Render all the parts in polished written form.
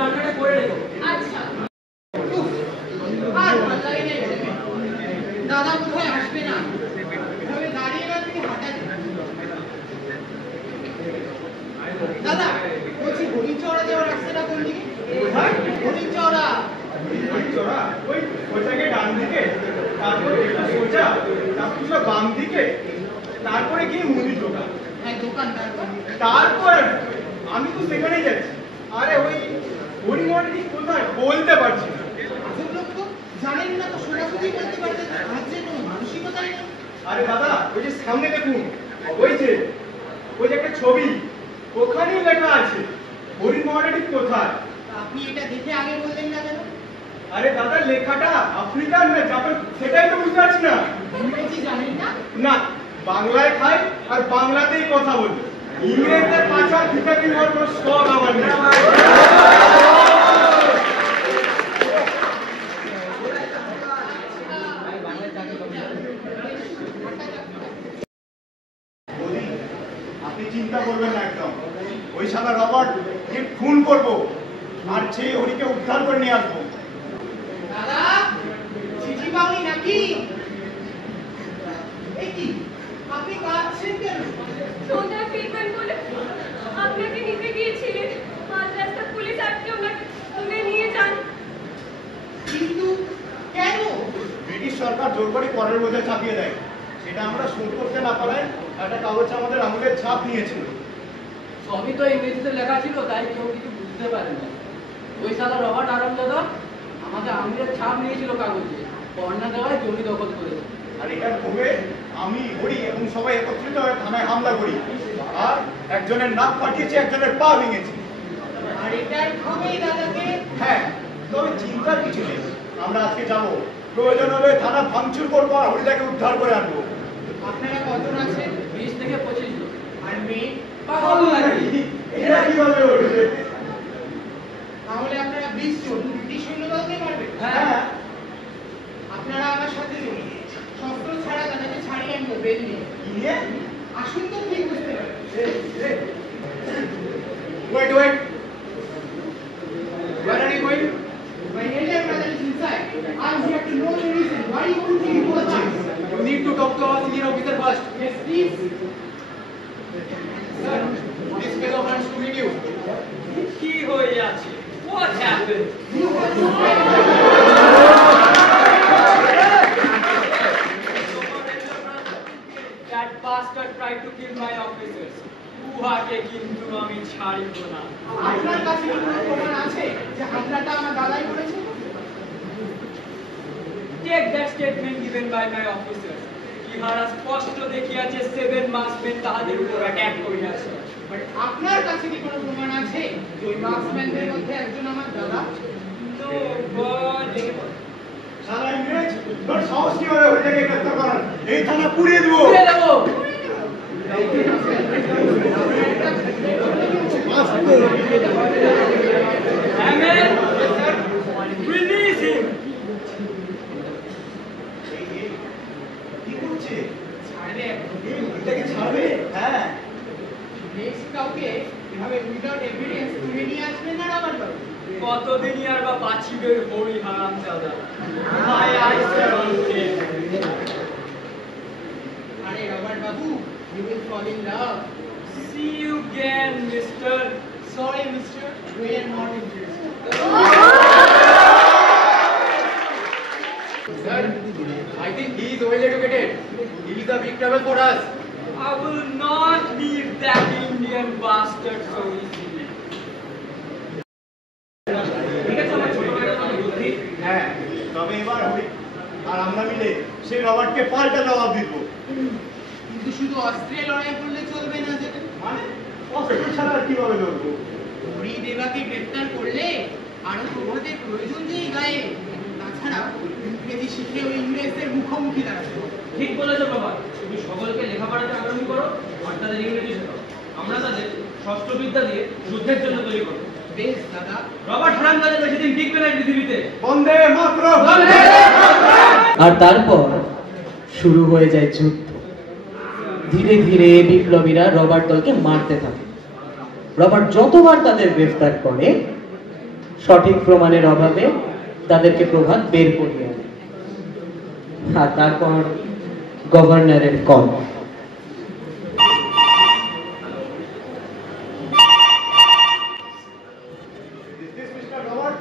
রান্নাটা করে রেখো। আচ্ছা। আর ভালো লাগে না। দাদা কোথায় আসবে না? এভাবে দাঁড়িয়ে না থেকে হঠাৎ। দাদা, বলছি হরিচড়া যাওয়ার রাস্তাটা কোন দিকে? কোথায়? হরিচড়া। হরিচড়া? ওইটাকে ডান দিকে, তারপরে এটা সোজা, তারপরে বাম দিকে, তারপরে গিয়ে মুদি দোকান। হ্যাঁ, দোকান তারপর আমি তো সেখানেই যাচ্ছি। আরে ওই হরিমন্ডি কোথায় বলতে পারছি না। আসল লোক তো জানেন না, তো সোজাসুজি বলতে পারছেন, সাহায্যে কোনো মানসিকতাই না। আরে দাদা, ওই যে সামনে দেখুন, ওই যে একটা ছবি, ওখানেই লেখা আছে হরিমন্ডি কোথায়। আপনি এটা দেখে আগে বললেন না কেন? আরে দাদা, লেখাটা আফ্রিকার না জাপান, সেটাই তো বুঝতে পারছি না। ইংরেজি জানেন না? না, বাংলায় খাই আর বাংলাতেই কথা বলি। ইংরেজদের পাশা খিতাবি হওয়ার কোনো শখ আমার নেই। আপনি চিন্তা করবেন না একদম। ওই শালা রবার্ট খুন করবো আর সেই হরিকে উদ্ধার করে নিয়ে আসবো। দাদা, চিঠি পাওনি নাকি? এই কি, আপনি কাঁদছেন কেন? সন্ধ্যা ফিরবেন বলে আপনাকে নিতে গিয়েছিলেন। আজ রাস্তা পুলিশ আটকে ওনাকে তুলে নিয়ে যান। কিন্তু কেন? ব্রিটিশ সরকার জোর করে করের বোঝা চাপিয়ে দেয়, সেটা আমরা শোধ করতে না পারায় একটা কাগজে আমাদের আঙুলের ছাপ নিয়েছিল। সবই তো ইংরেজিতে লেখা ছিল, তাই কেউ কিছু বুঝতে পারে না। ওই শালা রবার্ট আরামজাদা আমাদের আঙুলের ছাপ নিয়েছিল কাগজে, বর্ণা দেওয়ায় জমি দখল করেছে। আর এটার ক্ষোভে আমি হরি এবং সবাই একত্রিত হয়ে থানায় হামলা করি, আর একজনের নাক পাঠিয়েছি, একজনের পা ভেঙেছি। আর এটার ক্ষোভেই দাদাকে? হ্যাঁ, তবে চিন্তার কিছু নেই। আমরা আজকে যাব, প্রয়োজন হলে থানা ভাঙচুর করবো আর হরিদাকে উদ্ধার করে আনবো। আপনারা কজন আছেন? 20 থেকে 25 জন। আর মেয়ে? পাগল নাকি? এরা কিভাবে উঠবে? তাহলে আপনারা 20 জন ব্রিটিশ সৈন্যদলকে মারবেন? হ্যাঁ। আপনারা আমার সাথে চলুন। শস্ত্র ছাড়া দাদাকে ছাড়িয়ে আনবো বেল নিয়ে। কি নিয়ে? আসুন তো, ঠিক বুঝতে পারবেন। Wait. Where are you going? My elder brother is inside. I'm here to know the reason why you want to take both sides. You need to talk to our senior officer first. Yes, please. Sir, this fellow wants to meet you. কি হয়ে আছে? What happened? You have to fight. That bastard tried to kill my officers. উহাকে কিন্তু আমি ছাড়িব না। আপনার কাছে কি কোনো প্রমাণ আছে যে হামলাটা আমার দাদাই করেছে? Take that statement given by my officers. ইহারা স্পষ্ট দেখিয়াছে 7 মার্কসম্যান তাহাদের উপর অ্যাটাক করিয়াছে। বাট আপনার কাছে কি কোনো প্রমাণ আছে যে ওই মার্কসম্যানদের মধ্যে একজন আমার দাদা? No, but শালা ইংরেজ, তোর সাহস কিভাবে হরিদাকে গ্রেফতার করার? এই থানা পুড়িয়ে দেবো। পুড়িয়ে দেবো। Amen. Release him. কি করছে? ছাড়বে এখন। এই হরিদাকে ছাড়বে? হ্যাঁ। নেক্সট কাউকে এভাবে উইদাউট এভিডেন্স তুলে নিয়ে আসবেন না রাবার বাবু? কতদিনই আর বা বাঁচিবে হরি হারামজাদা। My eyes are on him. আরে rubber Babu, you will fall in love. See you again, mister. Sorry, mister, we are not interested. Sir, I think he is well educated. He is a big trouble for us. I will not leave that Indian bastard so easily. হ্যাঁ, তবে এবার হরি আর আমরা মিলে সেই রবার্টকে পাল্টা জবাব দিব। কিন্তু শুধু অস্ত্রে লড়াই করলে চলবে না যে। মানে অস্ত্র ছাড়া আর কিভাবে লড়বো? হরি দেবাকে গ্রেফতার করলে আরো প্রভাতের প্রয়োজন নেই গায়ে। তাছাড়া ইংরেজি শিখে ওই ইংরেজদের মুখোমুখি দাঁড়াতে হবে। ঠিক বলেছো বাবা, তুমি সকলকে লেখাপড়াতে আগ্রহী করো আর তাদের ইংরেজি শেখাও। আমরা তাদের শস্ত্রবিদ্যা দিয়ে যুদ্ধের জন্য তৈরি করবো। বেশ দাদা। রবার্ট হারামজাদা বেশি দিন টিকবে না পৃথিবীতে। বন্দে মাতরম। আর তারপর শুরু হয়ে যায় যুদ্ধ। ধীরে ধীরে বিপ্লবীরা রবার্ট দলকে মারতে থাকে। রবার্ট যতবার তাদের গ্রেফতার করে সঠিক প্রমাণের অভাবে তাদেরকে প্রভাত বের করিয়ে আনে। আর তারপর গভর্নরের call. Is this Mr. Robert?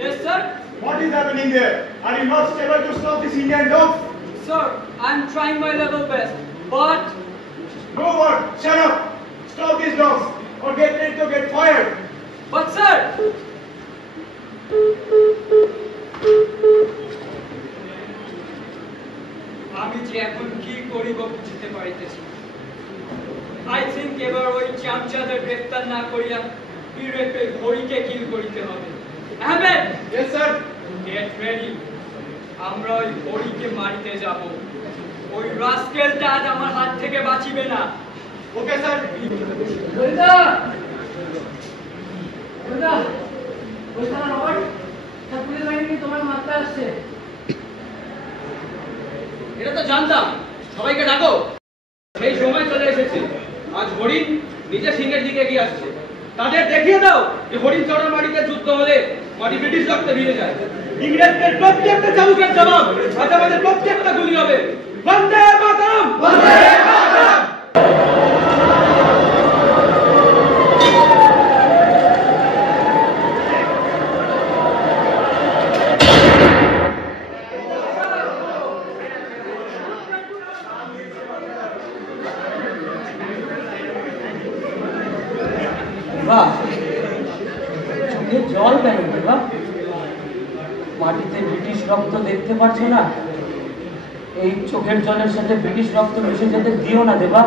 Yes, sir. What is happening there? Are you not able to stop this Indian dogs? Sir, I'm trying my level best, but No word. Shut up. Stop these dogs or get ready to get fired. sir. আমি যে এখন কি করিব বুঝতে পারিতেছি। I think এবার ওই চামচাদের গ্রেফতার না করিয়া ডিরেক্টর হরিকে কিল করিতে হবে। Ahmed, Yes, sir. Get ready. আমরা ওই হরিকে মারিতে যাব। ওই রাস্কেলটা আজ আমার হাত থেকে বাঁচিবে না। Okay, sir. বলিদা, বলিদা, ওই শালা রবার্ট, তার পুলিশ বাহিনী তোমার মারতে আসছে। এটা তো জানতাম। সবাইকে ডাকো। সেই সময় চলে এসেছে। আজ হরিণ নিজে সিংহের দিকে এগিয়ে আসছে। তাদের দেখিয়ে দাও যে হরিণ চড়ার মাটিতে যুদ্ধ হলে মাটি ব্রিটিশ রক্তে ভিজে যায়। ইংরেজদের প্রত্যেকটা চাবুকের জবাব আজ আমাদের প্রত্যেকটা গুলি হবে। বন্দে মাতরম! বন্দে মাতরম! বাহ, চোখে জল কেন বাবা? মাটিতে ব্রিটিশ রক্ত দেখতে পাচ্ছ না? এই চোখের জলের সাথে ব্রিটিশ রক্ত মিশে যেতে দিও না দেবা।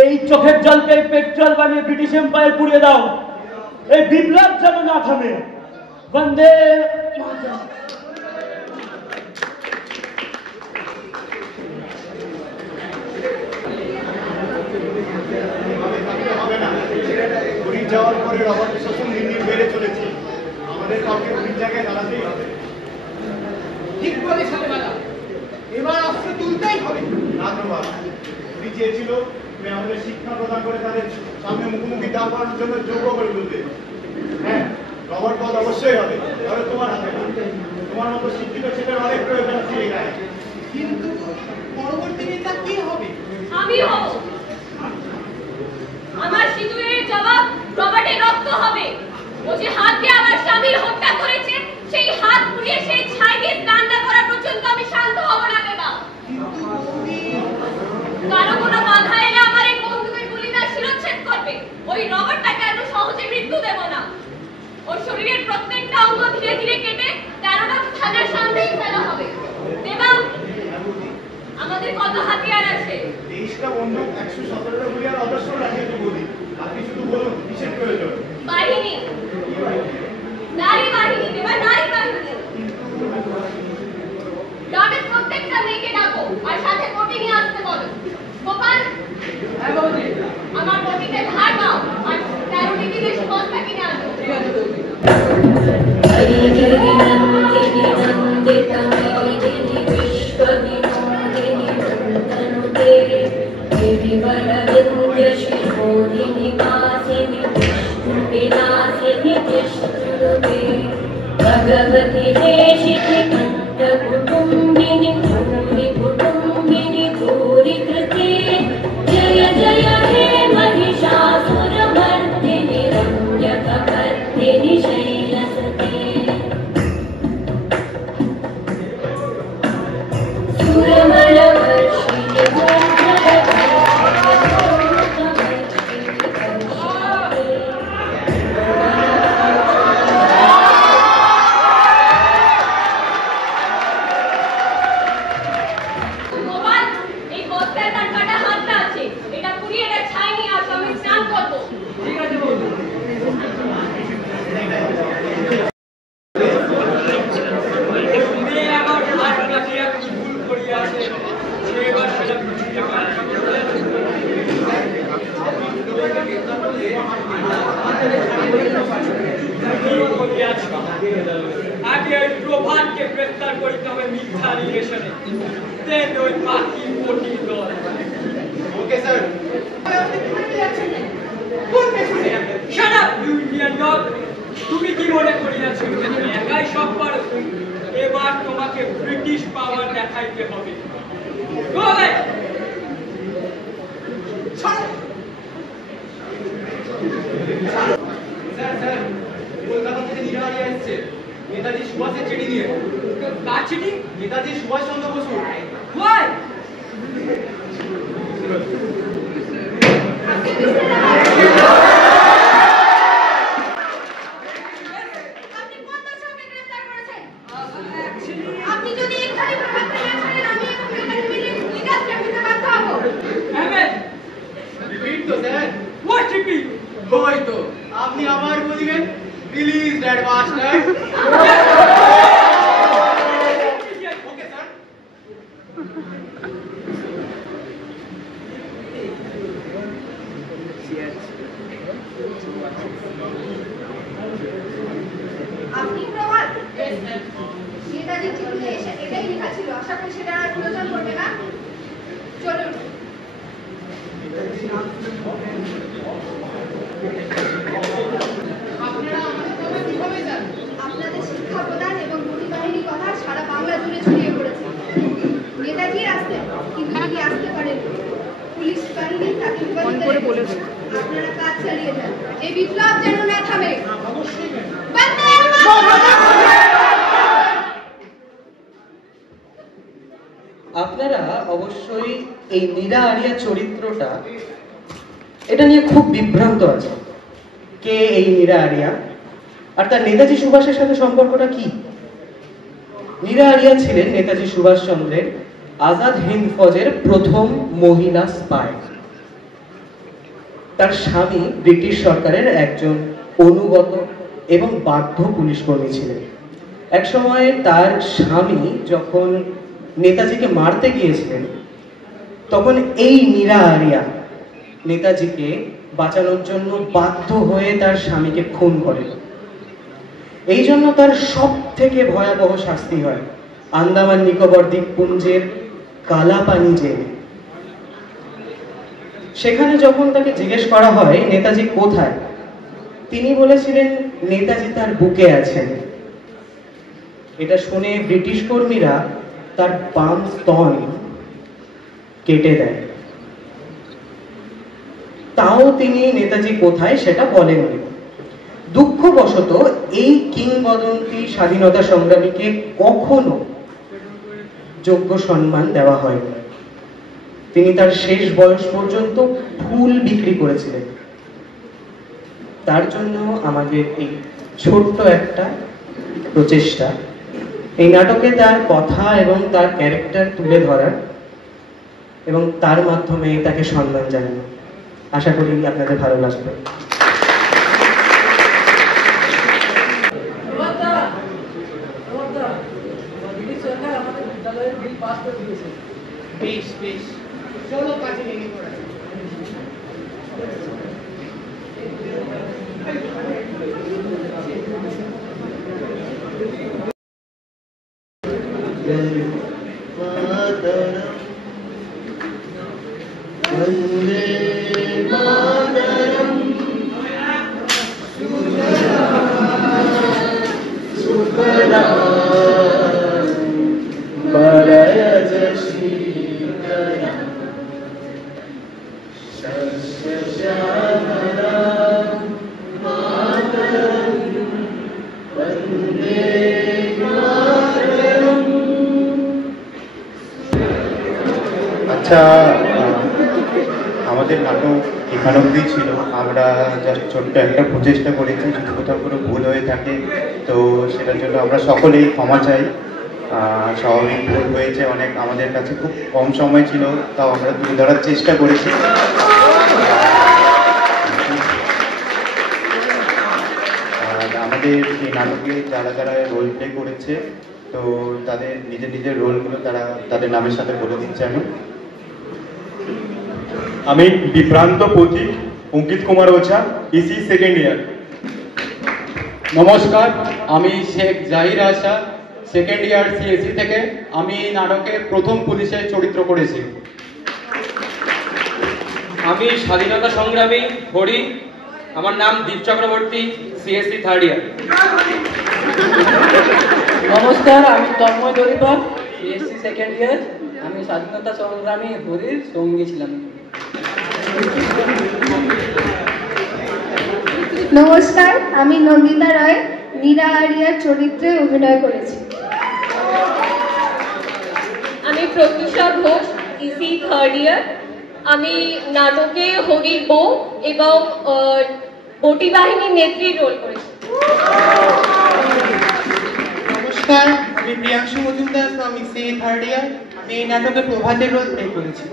এই চোখের জলকে পেট্রোল বানিয়ে ব্রিটিশ এম্পায়ার পুড়িয়ে দাও। এই বিপ্লব যেন না থামে। বন্দে মাতরম। হবে না। হরিণ যাওয়ার পরে রবার্টের শোষণ দিন দিন বেড়ে চলেছে। আমাদের কাউকে হরিণ জায়গায় দাঁড়াতেই হবে। ঠিক বলেছ বেলা, এবার অস্ত্র তুলতেই হবে। না তোমার হরি চেয়েছিল তুমি আমাদের শিক্ষা প্রদান করে তাদের সামনে মুখোমুখি দাঁড় করানোর জন্য যোগ্য করে তুলতে। হ্যাঁ, রবার্ট পদ অবশ্যই হবে, তবে তোমার হাতে না। তোমার মতো শিক্ষিত ছেলের অনেক প্রয়োজন আছে এই গায়ে। কিন্তু পরবর্তী নেতা কি হবে? আমি হব। আমার সিঁদুরের জবাব রবার্টের রক্ত হবে। ও যে হাত দিয়ে আমার স্বামীর হত্যা করেছে, সেই হাত পুড়িয়ে সেই ছাই দিয়ে রান্না করা পর্যন্ত আমি শান্ত হব না দেবা। কারো কোনো বাধা এলে আমার এই বন্দুকের গুলি তার শিরচ্ছেদ করবে। ওই রবার্টটাকে এত সহজে মৃত্যু দেব না। ওর শরীরের প্রত্যেকটা অঙ্গ ধীরে ধীরে কেটে 13টা থানার সামনেই ফেলা হবে। দেবা, আমাদের কত হাতিয়ার আছে? 23টা বন্দুক, 117টা গুলি আর অদর্শ রাখিয়ে তো বলি। আপনি শুধু বলুন কিসের প্রয়োজন? বাহিনী, নারী বাহিনী দেবা, নারী বাহিনী। গ্রামের প্রত্যেকটা মেয়েকে ডাকো আর সাথে কোটি নিয়ে আসতে বলো। গোপাল, হ্যাঁ বাবুজি, আমার কোটিতে ধার দাও আর 13টি বিদেশি বস্তা কিনে আনো। ঠিক আছে বাবুজি। भगवती देशिति कंठ कुटुंबिनी भूरि कुटुंबिनी भूरि कृते जय जय हे महिषासुरमर्दिनि रम्यकपर्दिनि शैलसुते सुरमलवर्षिणि গোপাল, এই বস্তায় তার কাটা হাতটা আছে। এটা পুড়িয়ে এটা ছাই নিয়ে আসো, আমি স্নান করবো। ঠিক আছে বাবুজি। মেয়ে আমার হাত কাটিয়া কি ভুল করিয়াছে, সে এবার সেটা বুঝিতে পারে। আগে ওই প্রভাতকে গ্রেফতার করিতে হবে মিথ্যা নিবেশনে, দেন ওই বাকি কোটি দল। Okay sir. কোন মেশিনে? Shut up, you Indian dog! তুমি কি মনে করিয়াছো তুমি একাই সব পারো? এবার তোমাকে ব্রিটিশ পাওয়ার দেখাইতে হবে। Go away! স্যার কলকাতা থেকে নিরাহারি আসছে নেতাজি সুভাষের চিঠি নিয়ে। কার চিঠি? নেতাজি সুভাষ চন্দ্র বসু। Why? আপনি কোন দর্শককে গ্রেফতার করেছেন? আপনি যদি এখানে প্রভাব ফেলে ছাড়েন, আমি এবং মেয়েটাকে মিলে লিগাল স্টেপ নিতে বাধ্য হবো। Ahmed! রিপিট তো স্যার। What repeat? ওই তো আপনি আবার বলিবেন release that master. Okay sir. আপনি প্রভাত? নেতাজির চিঠিতে এটাই লেখা ছিল। আশা করি সেটা আর প্রয়োজন পড়বে না। চলুন। আপনারা আমাদের কথা কিভাবে জানেন? আপনাদের শিক্ষা প্রদান এবং গুলি বাহিনীর কথা সারা বাংলা জুড়ে ছড়িয়ে পড়েছে। নেতাজি আসতেন, কিন্তু তিনি আসতে পারেন। পুলিশ বাহিনী তাকে বিপদে ফেলেছে। আপনারা কাজ চালিয়ে যান। এই বিপ্লব যেন না থামে। বন্দে মাতরম! আপনারা অবশ্যই এই নীরা আরিয়া চরিত্রটা এটা নিয়ে খুব বিভ্রান্ত আছে। কে এই নীরা আরিয়া আর তার নেতাজি সুভাষের সাথে সম্পর্কটা কি? নীরা আরিয়া ছিলেন নেতাজি সুভাষচন্দ্রের আজাদ হিন্দ ফৌজের প্রথম মহিলা স্পাই। তার স্বামী ব্রিটিশ সরকারের একজন অনুগত এবং বাধ্য পুলিশ কর্মী ছিলেন। একসময় তার স্বামী যখন নেতাজিকে মারতে গিয়েছিলেন, তখন এই নীরা আরিয়া নেতাজিকে বাঁচানোর জন্য বাধ্য হয়ে তার স্বামীকে খুন করেন। এই জন্য তার সব থেকে ভয়াবহ শাস্তি হয় আন্দামান নিকোবর দ্বীপপুঞ্জের কালাপানি জেলে। সেখানে যখন তাকে জিজ্ঞেস করা হয় নেতাজি কোথায়, তিনি বলেছিলেন নেতাজি তার বুকে আছেন। এটা শুনে ব্রিটিশ কর্মীরা তার বাম স্তন কেটে দেয়। তাও তিনি নেতাজি কোথায় সেটা বলেননি। দুঃখবশত এই কিংবদন্তি স্বাধীনতা সংগ্রামীকে কখনো যোগ্য সম্মান দেওয়া হয়নি। তিনি তার শেষ বয়স পর্যন্ত ফুল বিক্রি করেছিলেন। তার জন্য আমাদের এই ছোট্ট একটা প্রচেষ্টা, এই নাটকে তার কথা এবং তার ক্যারেক্টার তুলে ধরার এবং তার মাধ্যমে তাকে সম্মান জানানো। আশা করি আপনাদের ভালো লাগবে। বেশ বেশ, চলো কাজে লেগে পড়া যাক। আচ্ছা, আমাদের নাটক এখান অবধি ছিল। আমরা জাস্ট ছোট্ট একটা প্রচেষ্টা করেছি। যদি কোথাও কোনো ভুল হয়ে থাকে তো সেটার জন্য আমরা সকলেই ক্ষমা চাই। স্বাভাবিক ভুল হয়েছে অনেক, আমাদের কাছে খুব কম সময় ছিল, তাও আমরা তুলে ধরার চেষ্টা করেছি। আর আমাদের এই নাটকে যারা যারা রোল প্লে করেছে তো তাদের নিজের নিজের রোলগুলো তারা তাদের নামের সাথে বলে দিচ্ছে। আমি বিভ্রান্ত পথিক অঙ্কিত কুমার ওঝা, ইসি সেকেন্ড ইয়ার। নমস্কার, আমি শেখ জাহির আশা, সেকেন্ড ইয়ার সিএসি থেকে। আমি নাটকে প্রথম পুলিশের চরিত্র করেছি। আমি স্বাধীনতা সংগ্রামী হরি, আমার নাম দীপ চক্রবর্তী, সিএসসি থার্ড ইয়ার। নমস্কার, আমি Tanmoy Daripa, CSC second year. আমি স্বাধীনতা সংগ্রামী হরির সঙ্গী ছিলাম। নমস্কার, আমি নন্দিতা রায়, নীরা আরিয়ার চরিত্রে অভিনয় করেছি। আমি Pratyusha Ghosh, EC third year. আমি নাটকে হরির বউ এবং বটি বাহিনীর নেত্রীর রোল করেছি। নমস্কার, আমি Priyanshu Majumdar from EC third year. আমি এই নাটকে প্রভাতের রোল প্লে করেছি।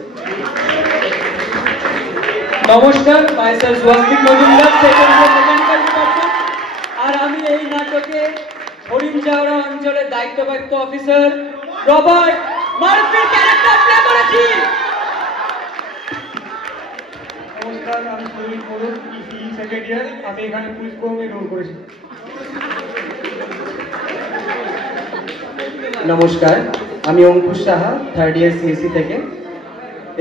নমস্কার, myself Wasiq Majumdar, second year mechanical department. আর আমি এই নাটকে হরিণজাওড়া অঞ্চলের দায়িত্বপ্রাপ্ত অফিসার রবার্ট মার্ফির ক্যারেক্টার প্লে করেছি। নমস্কার, আমি সুনীল মোড়ল, ইসি সেকেন্ড ইয়ার। আমি এখানে পুলিশ কর্মীর রোল করেছি। নমস্কার, আমি Ankush Saha, third year CSC থেকে।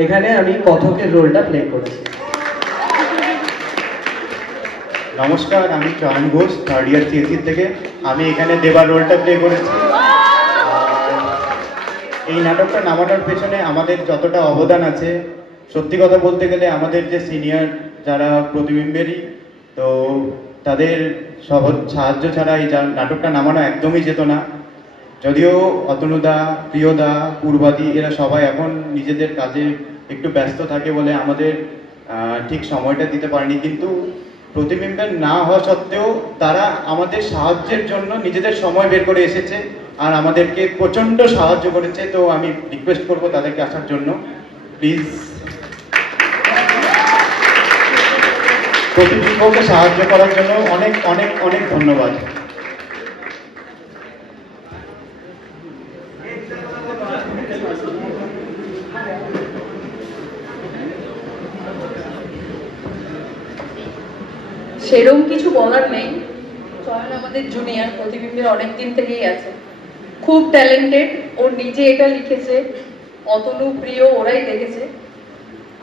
এখানে আমি কথকের রোলটা প্লে করেছি। নমস্কার, আমি চয়ন ঘোষ, থার্ড ইয়ার সিএসসি থেকে। আমি এখানে দেবার রোলটা প্লে করেছি। এই নাটকটা নামানোর পেছনে আমাদের যতটা অবদান আছে, সত্যি কথা বলতে গেলে আমাদের যে সিনিয়র যারা প্রতিবিম্বেরই, তো তাদের সাহায্য ছাড়া এই নাটকটা নামানো একদমই যেত না। যদিও অতনুদা, প্রিয়দা, পূর্বাদি এরা সবাই এখন নিজেদের কাজে একটু ব্যস্ত থাকে বলে আমাদের ঠিক সময়টা দিতে পারেনি, কিন্তু প্রতিবিম্বের না হওয়া সত্ত্বেও তারা আমাদের সাহায্যের জন্য নিজেদের সময় বের করে এসেছে আর আমাদেরকে প্রচণ্ড সাহায্য করেছে। তো আমি রিকোয়েস্ট করব তাদেরকে আসার জন্য, প্লিজ। প্রতিবিম্বকে সাহায্য করার জন্য অনেক অনেক অনেক ধন্যবাদ। সেরকম কিছু বলার নেই। চয়ন আমাদের জুনিয়র, প্রতিবিম্বের অনেক দিন থেকেই আছে, খুব ট্যালেন্টেড। ও নিজে এটা লিখেছে, অতনু, প্রিয় ওরাই দেখেছে।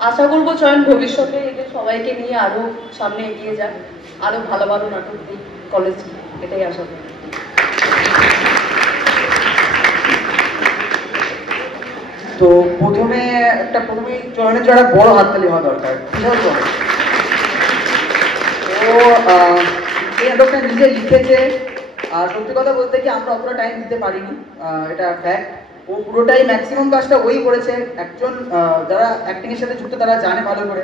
আশা করবো চয়ন ভবিষ্যতে এদের সবাইকে নিয়ে আরো সামনে এগিয়ে যাক, আরো ভালো ভালো নাটক দিক কলেজ, এটাই আশা করি। তো প্রথমেই চয়নের জন্য বড় হাততালি হওয়া দরকার। ও এই নাটকটা নিজে লিখেছে, আর সত্যি কথা বলতে কি আমরা অতটা টাইম দিতে পারিনি, এটা ফ্যাক্ট। ও পুরোটাই ম্যাক্সিমাম কাজটা ওই করেছে। একজন যারা অ্যাক্টিং এর সাথে যুক্ত তারা জানে ভালো করে,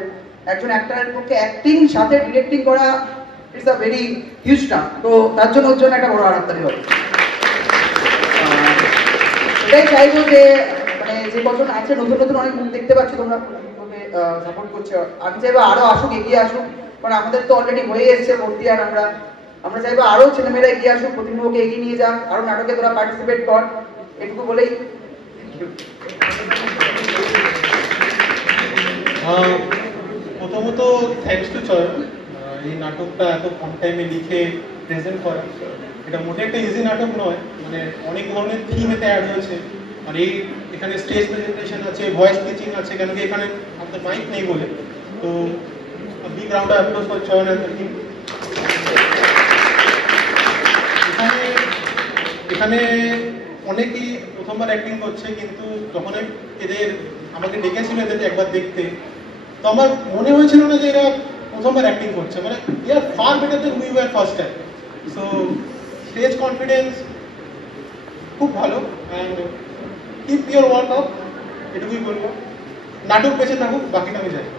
একজন অ্যাক্টরের পক্ষে অ্যাক্টিং সাথে ডিরেক্টিং করা it's a very huge task. তো তার জন্য ওর জন্য একটা বড় হাততালি হবে। এটাই চাইবো যে মানে যে কজন আছে, নতুন নতুন অনেক মুখ দেখতে পাচ্ছি, তোমরা সাপোর্ট করছো। আমি চাইবো আরো আসুক, এগিয়ে আসুক, কারণ আমাদের তো অলরেডি হয়ে এসছে ভর্তি। আর আমরা চাইবো আরো ছেলেমেয়েরা এগিয়ে আসুক, প্রতিবিম্বকে এগিয়ে নিয়ে যাক, আরো নাটকে তোরা পার্টিসিপেট কর, এটুকু বলেই। প্রথমত থ্যাঙ্কস টু চয়ন, এই নাটকটা এত কম টাইমে লিখে প্রেজেন্ট করা। এটা মোটে একটা ইজি নাটক নয়, মানে অনেক ধরনের থিম এতে অ্যাড হয়েছে। আর এখানে স্টেজ প্রেজেন্টেশন আছে, ভয়েস টিচিং আছে, কেন কি এখানে আমাদের মাইক নেই বলে। তো big round of applause for চয়ন এন্ড দ্য টিম। এখানে অনেকেই প্রথমবার অ্যাক্টিং করছে, কিন্তু যখন এদের আমাকে ডেকেছিল এদের একবার দেখতে, তো আমার মনে হয়েছিল না যে এরা প্রথমবার অ্যাক্টিং করছে, মানে they are far better than we were first time. So stage confidence খুব ভালো, and keep your work up, এটুকুই বলবো। নাটক বেঁচে থাকুক, বাকিটা আমি জানি।